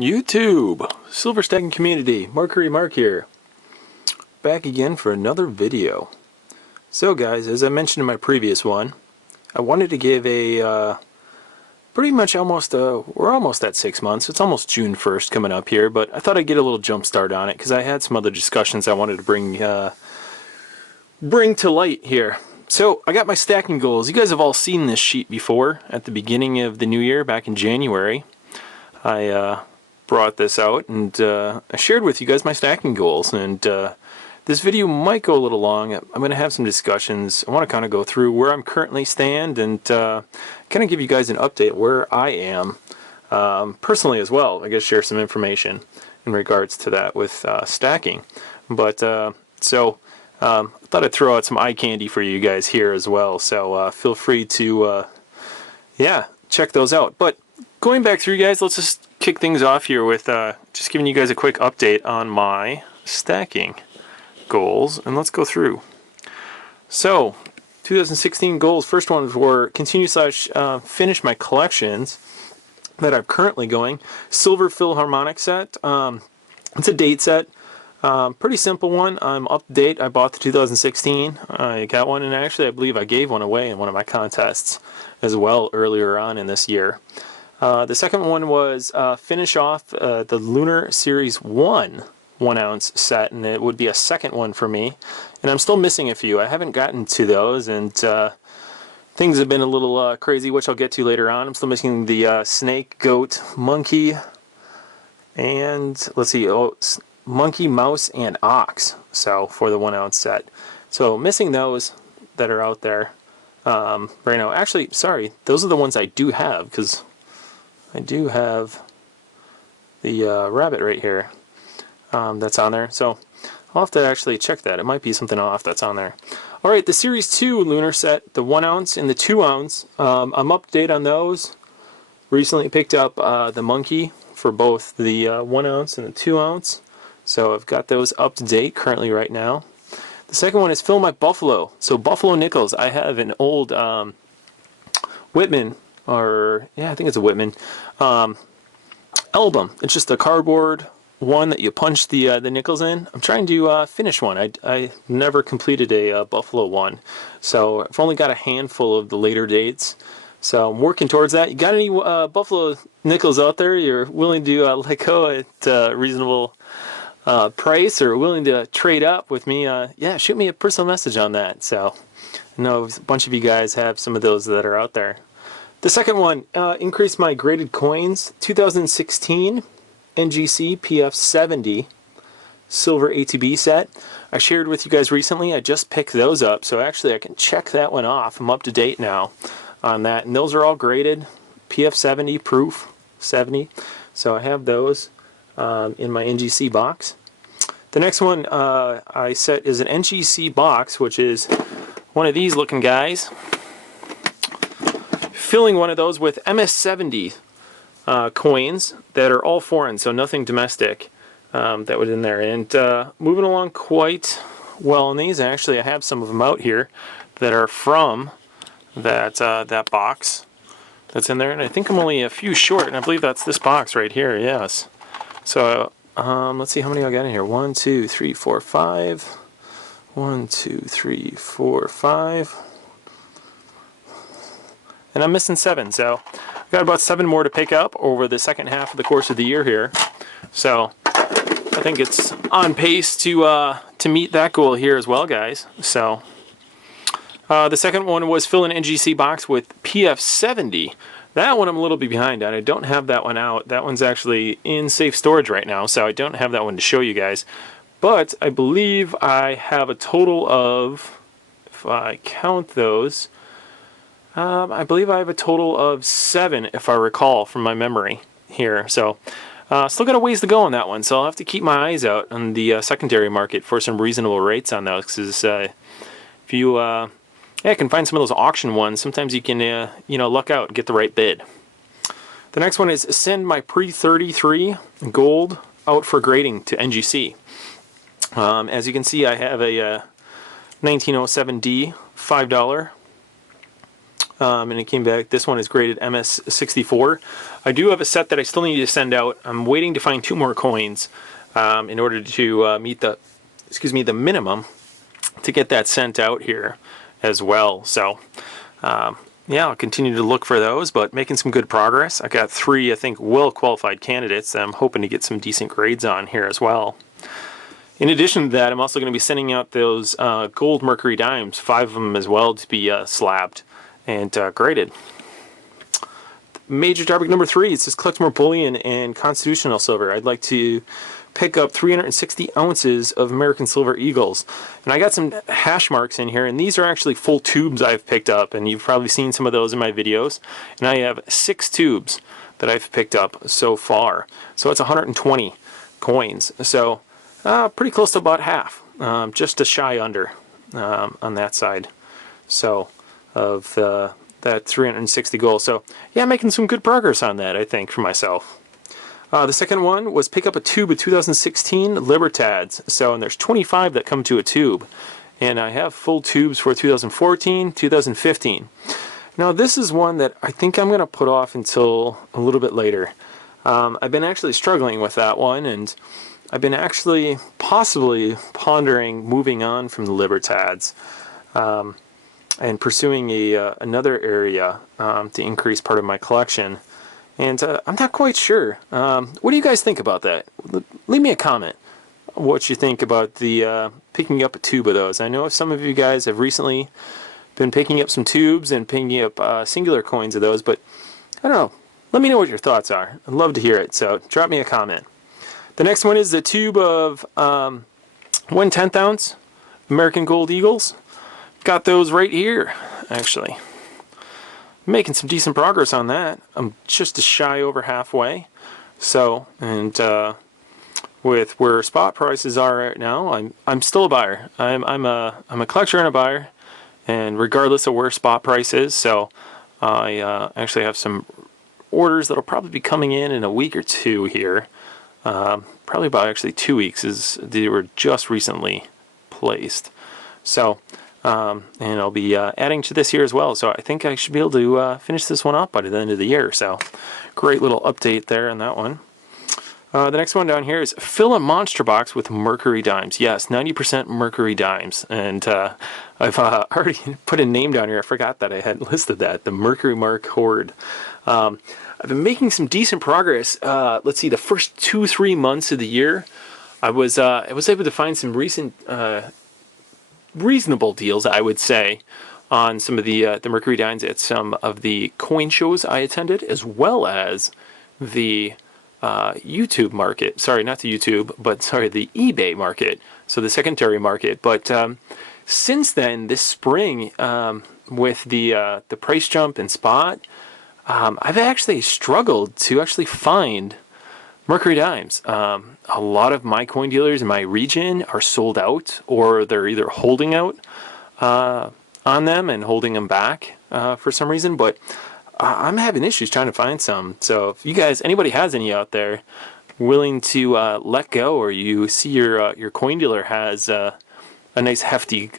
YouTube, Silver Stacking Community, Mercury Mark here, back again for another video. So guys, as I mentioned in my previous one, I wanted to give a pretty much we're almost at 6 months. It's almost June 1st coming up here, but I thought I'd get a little jump start on it because I had some other discussions I wanted to bring to light here. So I got my stacking goals. You guys have all seen this sheet before at the beginning of the new year back in January. I brought this out and I shared with you guys my stacking goals, and this video might go a little long. I'm going to have some discussions. I want to kind of go through where I'm currently stand and kind of give you guys an update where I am personally as well. I guess share some information in regards to that with stacking. But I thought I'd throw out some eye candy for you guys here as well. So feel free to check those out. But going back through, guys, let's just kick things off here with just giving you guys a quick update on my stacking goals, and let's go through. So 2016 goals, first ones were continue / finish my collections that I'm currently going. Silver Philharmonic set. It's a date set. Pretty simple one. I'm up to date. I bought the 2016. I got one, and actually I believe I gave one away in one of my contests as well earlier on in this year. The second one was finish off the Lunar Series 1 1-ounce set, and it would be a second one for me. And I'm still missing a few. I haven't gotten to those, and things have been a little crazy, which I'll get to later on. I'm still missing the snake, goat, monkey, and let's see, monkey, mouse, and ox. So for the 1-ounce set. So missing those that are out there right now. Actually, sorry, those are the ones I do have, because I do have the rabbit right here that's on there. So I'll have to actually check that. It might be something off that's on there. Alright, the Series 2 Lunar set, the 1-ounce and the 2-ounce. I'm up to date on those. Recently picked up the monkey for both the 1-ounce and the 2-ounce. So I've got those up to date currently right now. The second one is Fill My Buffalo. So Buffalo Nickels. I have an old Whitman, or yeah, I think it's a Whitman album. It's just a cardboard one that you punch the nickels in. I'm trying to finish one. I never completed a Buffalo one, so I've only got a handful of the later dates. So I'm working towards that. You got any Buffalo nickels out there you're willing to let go at reasonable price, or willing to trade up with me? Yeah, shoot me a personal message on that. So I know a bunch of you guys have some of those that are out there. The second one, increase my graded coins. 2016 NGC PF70 silver ATB set. I shared with you guys recently. I just picked those up, so actually I can check that one off. I'm up to date now on that, and those are all graded PF70 proof 70. So I have those in my NGC box. The next one I set is an NGC box, which is one of these looking guys. Filling one of those with MS70 coins that are all foreign, so nothing domestic that was in there. And moving along quite well on these. Actually, I have some of them out here that are from that box that's in there. And I think I'm only a few short, and I believe that's this box right here, yes. So let's see how many I got in here. 1, 2, 3, 4, 5. 1, 2, 3, 4, 5. And I'm missing 7, so I've got about 7 more to pick up over the second half of the course of the year here. So I think it's on pace to meet that goal here as well, guys. So the second one was fill an NGC box with PF70. That one I'm a little bit behind on. I don't have that one out. That one's actually in safe storage right now, so I don't have that one to show you guys. But I believe I have a total of, if I count those, I believe I have a total of 7, if I recall from my memory here. So still got a ways to go on that one, so I'll have to keep my eyes out on the secondary market for some reasonable rates on those, because if you can find some of those auction ones, sometimes you can luck out and get the right bid. The next one is send my pre-33 gold out for grading to NGC. As you can see, I have a 1907D $5 and it came back. This one is graded MS64. I do have a set that I still need to send out. I'm waiting to find 2 more coins in order to meet the minimum to get that sent out here as well. So yeah, I'll continue to look for those, but making some good progress. I got 3, I think, well-qualified candidates that I'm hoping to get some decent grades on here as well. In addition to that, I'm also going to be sending out those gold Mercury dimes, 5 of them as well, to be slabbed and graded. Major topic number 3, it says collect more bullion and constitutional silver. I'd like to pick up 360 ounces of American Silver Eagles. And I got some hash marks in here, and these are actually full tubes I've picked up, and you've probably seen some of those in my videos. And I have 6 tubes that I've picked up so far. So it's 120 coins. So pretty close to about half, just a shy under on that side. So of that 360 gold. So yeah, making some good progress on that, I think, for myself. The second one was pick up a tube of 2016 Libertads. So, and there's 25 that come to a tube. And I have full tubes for 2014, 2015. Now this is one that I think I'm going to put off until a little bit later. I've been actually struggling with that one, and I've been actually possibly pondering moving on from the Libertads and pursuing another area to increase part of my collection. And I'm not quite sure. What do you guys think about that? Leave me a comment what you think about the picking up a tube of those. I know some of you guys have recently been picking up some tubes and picking up singular coins of those, but I don't know. Let me know what your thoughts are. I'd love to hear it, so drop me a comment. The next one is the tube of 1/10 ounce American Gold Eagles. Got those right here, actually. Making some decent progress on that. I'm just a shy over halfway. So, and with where spot prices are right now, I'm still a buyer. I'm a collector and a buyer, and regardless of where spot price is. So I actually have some orders that'll probably be coming in a week or 2 here. Probably about actually 2 weeks, as they were just recently placed. So and I'll be adding to this here as well. So I think I should be able to finish this one up by the end of the year. So great little update there on that one. The next one down here is fill a monster box with Mercury dimes. Yes, 90% Mercury dimes. And I've already put a name down here. I forgot that I had listed that. The Mercury Mark Horde. I've been making some decent progress. Let's see, the first 2-3 months of the year, I was able to find some recent reasonable deals, I would say, on some of the Mercury dimes at some of the coin shows I attended, as well as the YouTube market. Sorry, not the YouTube, but sorry, the eBay market. So the secondary market. But since then, this spring, with the price jump and spot, I've actually struggled to actually find Mercury dimes. A lot of my coin dealers in my region are sold out, or they're either holding out on them and holding them back for some reason. But I'm having issues trying to find some. So if you guys, anybody has any out there willing to let go, or you see your coin dealer has a nice hefty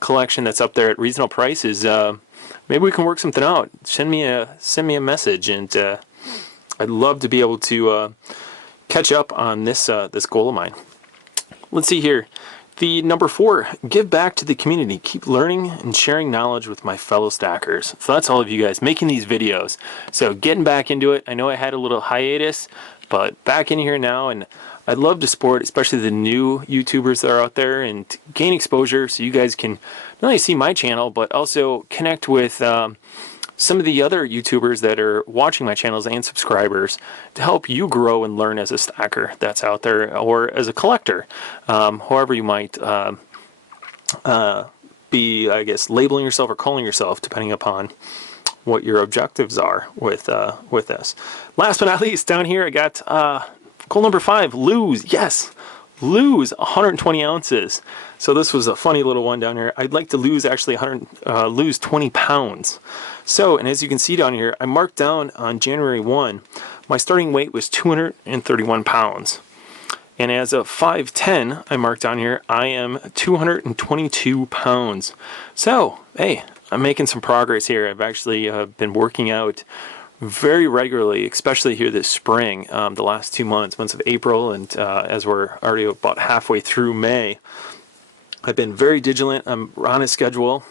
collection that's up there at reasonable prices, maybe we can work something out. Send me a message, and I'd love to be able to catch up on this goal of mine. Let's see here. The number 4, give back to the community. Keep learning and sharing knowledge with my fellow stackers. So that's all of you guys making these videos. So getting back into it. I know I had a little hiatus, but back in here now, and I'd love to support especially the new YouTubers that are out there and gain exposure so you guys can not only see my channel, but also connect with some of the other YouTubers that are watching my channels and subscribers to help you grow and learn as a stacker that's out there, or as a collector, however you might be, I guess, labeling yourself or calling yourself, depending upon what your objectives are with this. Last but not least, down here I got goal number 5, lose. Yes, lose 120 ounces. So this was a funny little one down here. I'd like to lose actually lose 20 pounds. So, and as you can see down here, I marked down on January 1, my starting weight was 231 pounds. And as of 5/10, I marked down here, I am 222 pounds. So, hey, I'm making some progress here. I've actually been working out very regularly, especially here this spring, the last 2 months, months of April, and as we're already about halfway through May. I've been very vigilant. I'm on a schedule.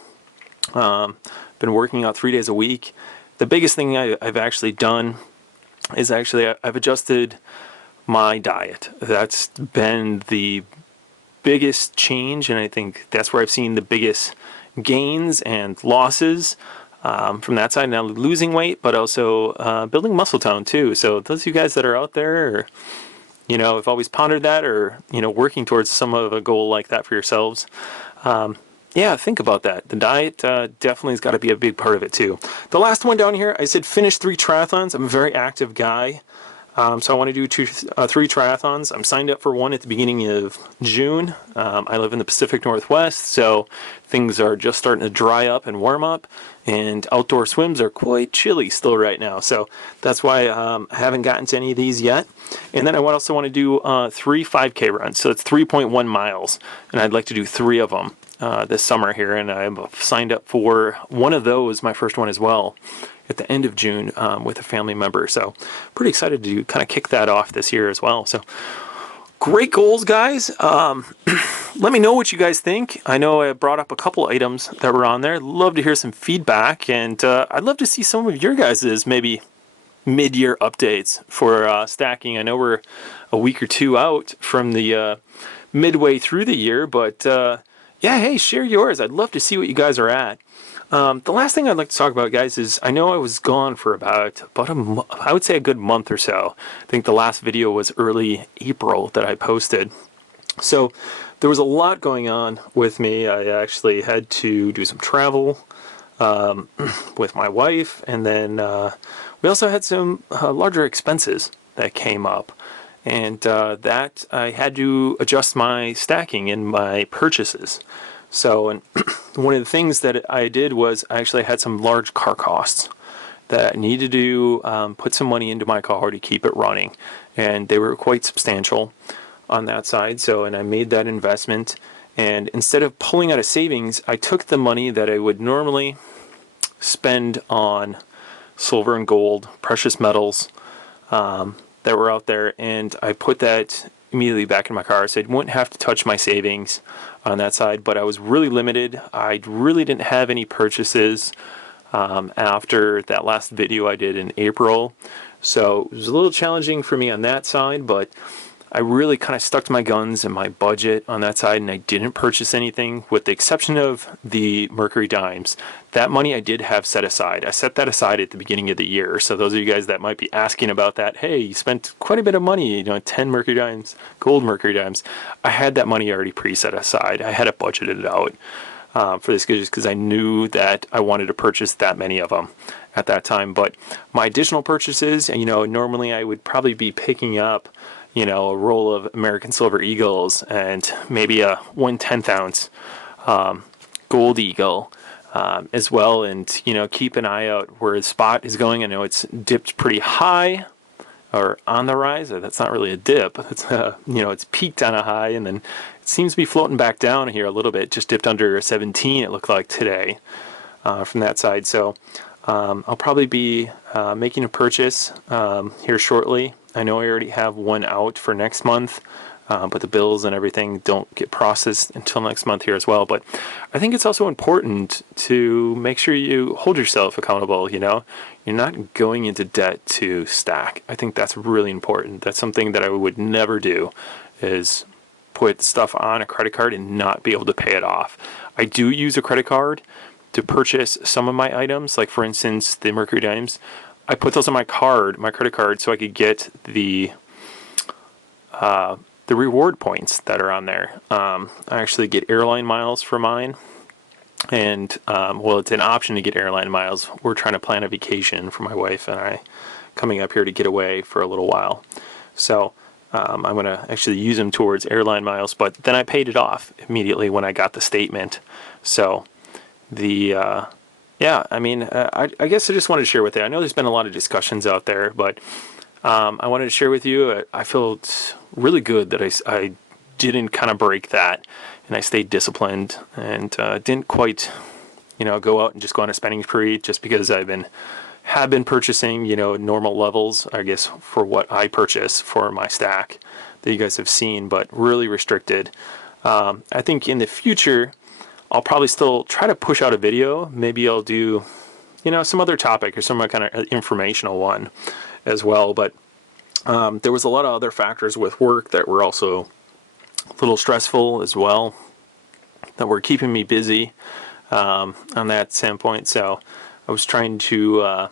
Been working out 3 days a week. The biggest thing I've actually done is I've adjusted my diet. That's been the biggest change, and I think that's where I've seen the biggest gains and losses from that side. Now losing weight, but also building muscle tone too. So those of you guys that are out there, or, have always pondered that, or working towards some of a goal like that for yourselves. Yeah, think about that. The diet definitely has got to be a big part of it too. The last one down here, I said finish 3 triathlons. I'm a very active guy. So I want to do 3 triathlons. I'm signed up for one at the beginning of June. I live in the Pacific Northwest, so things are just starting to dry up and warm up, and outdoor swims are quite chilly still right now. So that's why I haven't gotten to any of these yet. And then I also want to do 3 5K runs. So it's 3.1 miles, and I'd like to do 3 of them this summer here, and I'm signed up for one of those, my first one as well, at the end of June with a family member. So pretty excited to kind of kick that off this year as well. So great goals, guys. Let me know what you guys think. I know I brought up a couple items that were on there. Love to hear some feedback, and I'd love to see some of your guys' maybe mid-year updates for stacking. I know we're a week or 2 out from the midway through the year, but yeah, hey, share yours. I'd love to see what you guys are at. The last thing I'd like to talk about, guys, is I know I was gone for about I would say a good month or so. I think the last video was early April that I posted. So there was a lot going on with me. I actually had to do some travel with my wife, and then we also had some larger expenses that came up. And that I had to adjust my stacking and my purchases. So, and one of the things that I did was I actually had some large car costs that I needed to put some money into my car to keep it running. And they were quite substantial on that side. So, and I made that investment. And instead of pulling out of savings, I took the money that I would normally spend on silver and gold, precious metals, that were out there, and I put that immediately back in my car. So I wouldn't have to touch my savings on that side, but I was really limited. I really didn't have any purchases after that last video I did in April. So it was a little challenging for me on that side, but I really kind of stuck to my guns and my budget on that side, and I didn't purchase anything with the exception of the Mercury Dimes. That money I did have set aside. I set that aside at the beginning of the year. So those of you guys that might be asking about that, hey, you spent quite a bit of money, 10 Mercury Dimes, gold Mercury Dimes. I had that money already pre-set aside. I had it budgeted out for this just because I knew that I wanted to purchase that many of them at that time. But my additional purchases, normally I would probably be picking up a roll of American Silver Eagles and maybe a 1/10 ounce Gold Eagle as well, and keep an eye out where the spot is going. I know it's dipped pretty high or on the rise. That's not really a dip. It's it's peaked on a high, and then it seems to be floating back down here a little bit. Just dipped under 17. It looked like today from that side. So I'll probably be making a purchase here shortly. I know I already have one out for next month, but the bills and everything don't get processed until next month here as well. But I think it's also important to make sure you hold yourself accountable. You're not going into debt to stack. I think that's really important. That's something that I would never do, is put stuff on a credit card and not be able to pay it off. I do use a credit card to purchase some of my items, like for instance the Mercury Dimes. I put those on my credit card, so I could get the reward points that are on there. I actually get airline miles for mine, and it's an option to get airline miles. We're trying to plan a vacation for my wife and I coming up here to get away for a little while. So I'm going to actually use them towards airline miles, but then I paid it off immediately when I got the statement. So I guess I just wanted to share with you. I know there's been a lot of discussions out there, but I wanted to share with you. I feel really good that I didn't kind of break that, and I stayed disciplined and didn't quite go out and just go on a spending spree just because have been purchasing, normal levels, I guess, for what I purchase for my stack that you guys have seen, but really restricted. I think in the future, I'll probably still try to push out a video. Maybe I'll do, some other topic or some kind of informational one as well. But there was a lot of other factors with work that were also a little stressful as well, that were keeping me busy on that standpoint. So I was trying to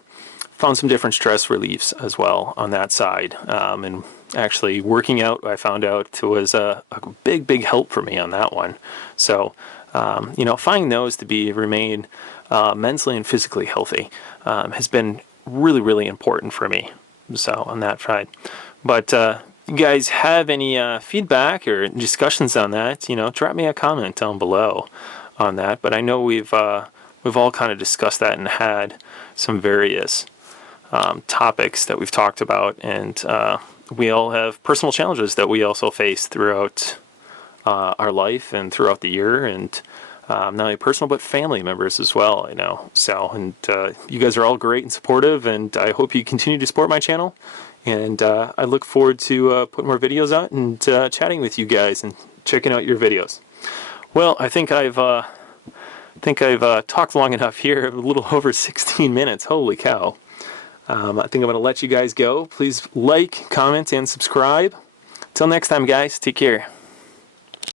found some different stress reliefs as well on that side. And actually working out, I found out, was a big help for me on that one. So, finding those to remain mentally and physically healthy has been really important for me. So on that side. But you guys have any feedback or discussions on that, drop me a comment down below on that. But I know we've all kind of discussed that and had some various topics that we've talked about, and we all have personal challenges that we also face throughout our life and throughout the year, and not only personal but family members as well. So, and you guys are all great and supportive, and I hope you continue to support my channel. And I look forward to putting more videos out and chatting with you guys and checking out your videos. Well, I think I've talked long enough here, a little over 16 minutes. Holy cow. I think I'm going to let you guys go. Please like, comment, and subscribe. Till next time, guys. Take care.